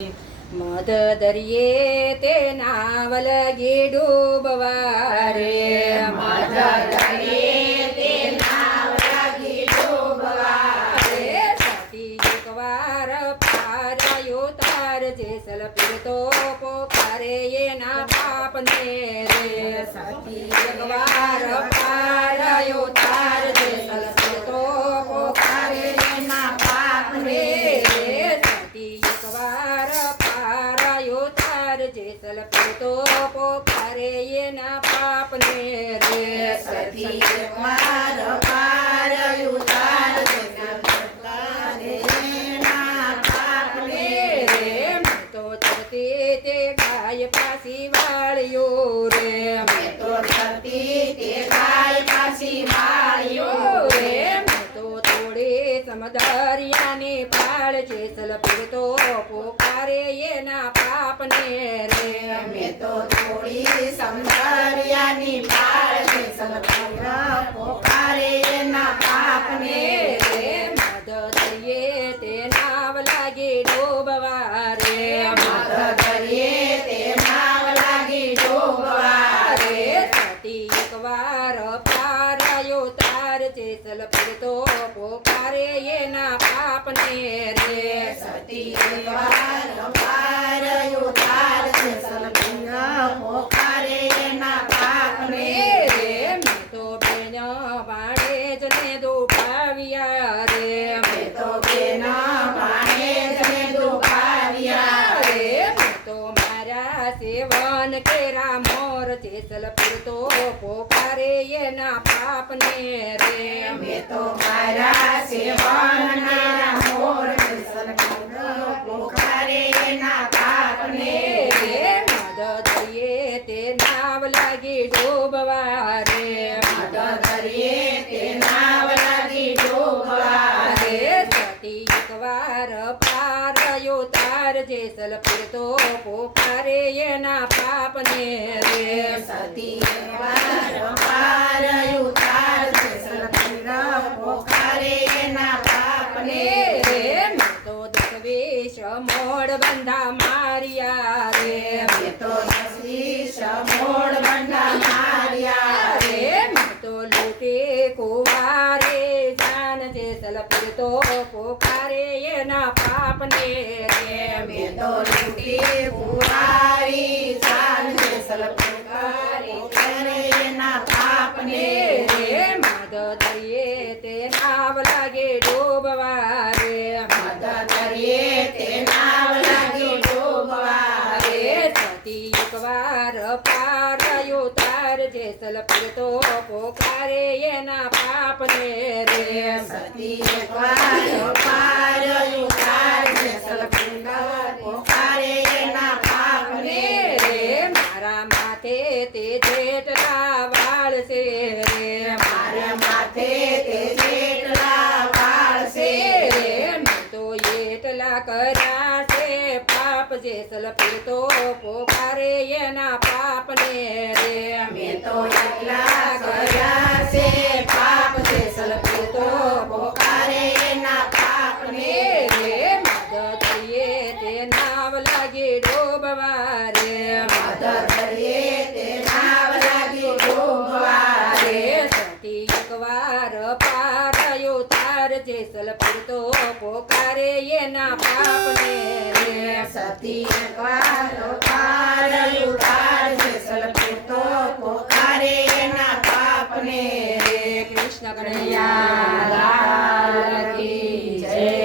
મધ દરિયે તે નાવ લગી ડૂબવા રે, મધ દરિયે તે નાવ લગી ડૂબવા રે. સતી એકવાર પારાયો તાર જેસલ પીરતો પોકારે એના પાપને રે. સતી એકવાર પારાયો તાર જેસલ પીરતો પોકારે એના પાપને રે. સતી એકવાર પારાયો તાર જેસલ પીરતો પોકારે એના પાપને રે. સતી એકવાર પારાયું તાર જેસલ પોકારે એના પાપને રે. મેં તો ચરતી તે ગાય પાછી વાળ્યો રે. મેં તો ધરતી તે ગાય પાછી વાળ્યો રે. મેં તો થોડી સમદરિયાની પાળ જેસલ પીરતો પોકારે એના પાપને રે. મેં તો થોડી સમદરિયાની પાળ જેસલ પીરતો પોકારે એના પાપને રે. મધ દરિયે તે નાવ લાગી ડૂબવા રે. મધ દરિયે તે નાવ લાગી ડૂબવા રે. સતી એકવાર પારાયો તાર જેસલ પીરતો પોકારે એના પાપને રે. સતી એકવાર પારાયું તાર જેસલ પીરતો પોકારે એના પાપને રે. મેં તો બેન વાણે જને દુભાવ્યા રે. મેં તો બેના ભાણે જને દુભાવ્યા રે. મેં તો મારા સેવન કેરા મોર જેસલ પીરતો પોકારે એના પાપને રે. મેં તો મારા સેવનના મોર જેસલ પીરતો પોકારે એના પાપને રે. મધ દરિયે તે નાવ લાગી ડૂબવા રે. મધ દરિયે તે નાવ લાગી ડૂબવા રે. સતી એકવાર પારાયો તાર જેસલ પીરતો પોકારે એના પાપને રે. સતી એકવાર પારાયું તાર જેસલ પીરતો પોકારે એના પાપને રે. મેં તો દસવીસ મોડ બંધા માર્યા રે. મેં તો દસવીસ મોડ બંધા માર્યા રે. મેં તો લૂટી કુવારે જાન જેસલ પીરતો પોકારે એના પાપને રે. મેં તો લૂટી કુંવારી જાન જેસલ પોકારે એના પાપને રે. મધ દરિયે તે નાવ લાગે ડૂબવા રે. મધ દરિયે તે નાવ લાગી ડૂબવા રે. સતી એકવાર પારાયો તાર જેસલ પીરતો પોકારે એના પાપને રે. સતી એકવાર પારાયું તાર જેસલ પીરતો પોકારે એના પાપને રે. મારા માથે તે જેટલા વાળ છે રે. મારા માથે તે જેટલા વાળ છે રે. મેં તો એટલા કર્યા છે પાપ જેસલ પીરતો પોકારે એના પાપને રે. મેં તો એટલા કર્યા છે પાપ જેસલ પીરતો પોકારે એના પાપને રે. મધ દરિયે તે નાવ લાગી ડૂબવા રે. મધ દરિયે તે નાવ લાગી ડૂબવા રે. સતી એકવાર પારાયો તાર જેસલ પીરતો પોકારે એના પાપને રે. સતી એકવાર પારાયું તાર જેસલ પીરતો પોકારે એના પાપને રે. કૃષ્ણ કનૈયા લાલ કી જય.